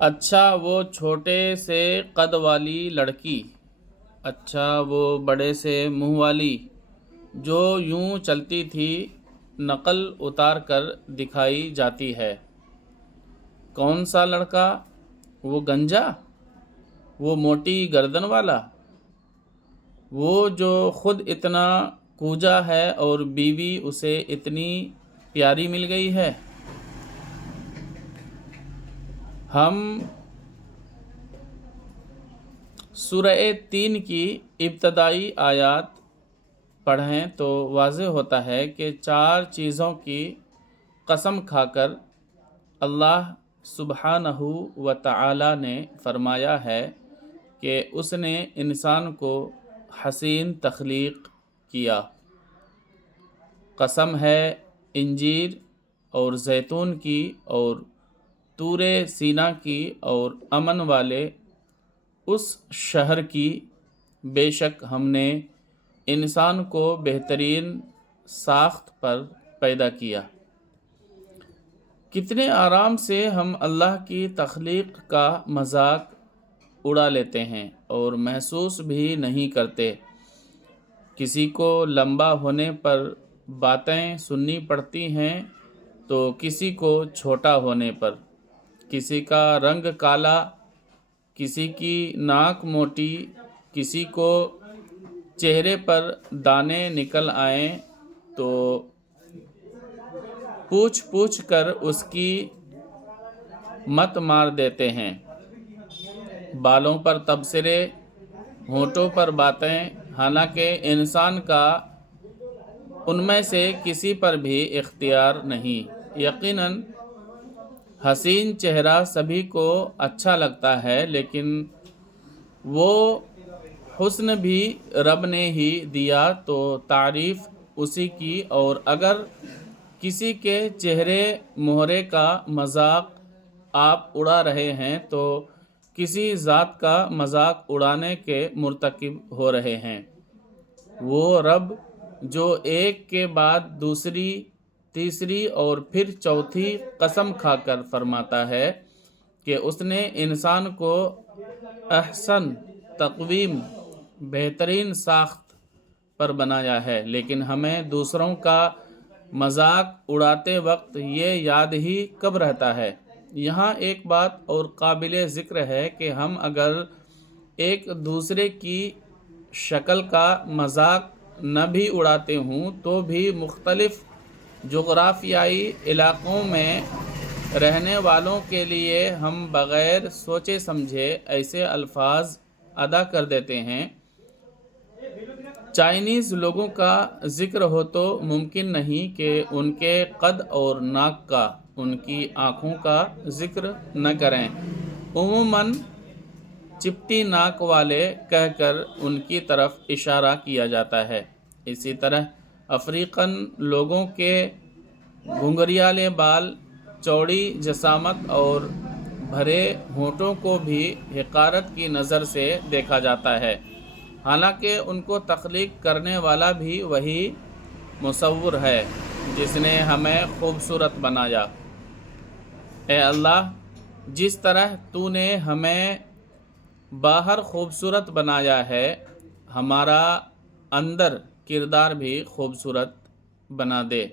اچھا وہ چھوٹے سے قد والی لڑکی، اچھا وہ بڑے سے منہ والی، جو یوں چلتی تھی نقل اتار کر دکھائی جاتی ہے۔ کون سا لڑکا؟ وہ گنجا، وہ موٹی گردن والا، وہ جو خود اتنا کوجا ہے اور بیوی اسے اتنی پیاری مل گئی ہے۔ ہم سورہ 3 کی ابتدائی آیات پڑھیں تو واضح ہوتا ہے کہ 4 چیزوں کی قسم کھا کر اللہ سبحانہ و تعالی نے فرمایا ہے کہ اس نے انسان کو حسین تخلیق کیا۔ قسم ہے انجیر اور زیتون کی اور طور سینا کی اور امن والے اس شہر کی، بے شک ہم نے انسان کو بہترین ساخت پر پیدا کیا۔ کتنے آرام سے ہم اللہ کی تخلیق کا مذاق اڑا لیتے ہیں اور محسوس بھی نہیں کرتے۔ کسی کو لمبا ہونے پر باتیں سننی پڑتی ہیں تو کسی کو چھوٹا ہونے پر، کسی کا رنگ کالا، کسی کی ناک موٹی، کسی کو چہرے پر دانے نکل آئیں تو پوچھ پوچھ کر اس کی مت مار دیتے ہیں۔ بالوں پر تبصرے، ہونٹوں پر باتیں، حالانکہ انسان کا ان میں سے کسی پر بھی اختیار نہیں۔ یقیناً حسین چہرہ سبھی کو اچھا لگتا ہے، لیکن وہ حسن بھی رب نے ہی دیا تو تعریف اسی کی، اور اگر کسی کے چہرے مہرے کا مذاق آپ اڑا رہے ہیں تو کسی ذات کا مذاق اڑانے کے مرتکب ہو رہے ہیں۔ وہ رب جو ایک کے بعد دوسری، تیسری اور پھر چوتھی قسم کھا کر فرماتا ہے کہ اس نے انسان کو احسن تقویم، بہترین ساخت پر بنایا ہے، لیکن ہمیں دوسروں کا مذاق اڑاتے وقت یہ یاد ہی کب رہتا ہے۔ یہاں ایک بات اور قابل ذکر ہے کہ ہم اگر ایک دوسرے کی شکل کا مذاق نہ بھی اڑاتے ہوں تو بھی مختلف جغرافیائی علاقوں میں رہنے والوں کے لیے ہم بغیر سوچے سمجھے ایسے الفاظ ادا کر دیتے ہیں۔ چائنیز لوگوں کا ذکر ہو تو ممکن نہیں کہ ان کے قد اور ناک کا، ان کی آنکھوں کا ذکر نہ کریں۔ عموماً چپٹی ناک والے کہہ کر ان کی طرف اشارہ کیا جاتا ہے۔ اسی طرح افریقن لوگوں کے گھنگریالے بال، چوڑی جسامت اور بھرے ہونٹوں کو بھی حقارت کی نظر سے دیکھا جاتا ہے، حالانکہ ان کو تخلیق کرنے والا بھی وہی مصور ہے جس نے ہمیں خوبصورت بنایا۔ اے اللہ، جس طرح تو نے ہمیں باہر خوبصورت بنایا ہے، ہمارا اندر کردار بھی خوبصورت بنا دے۔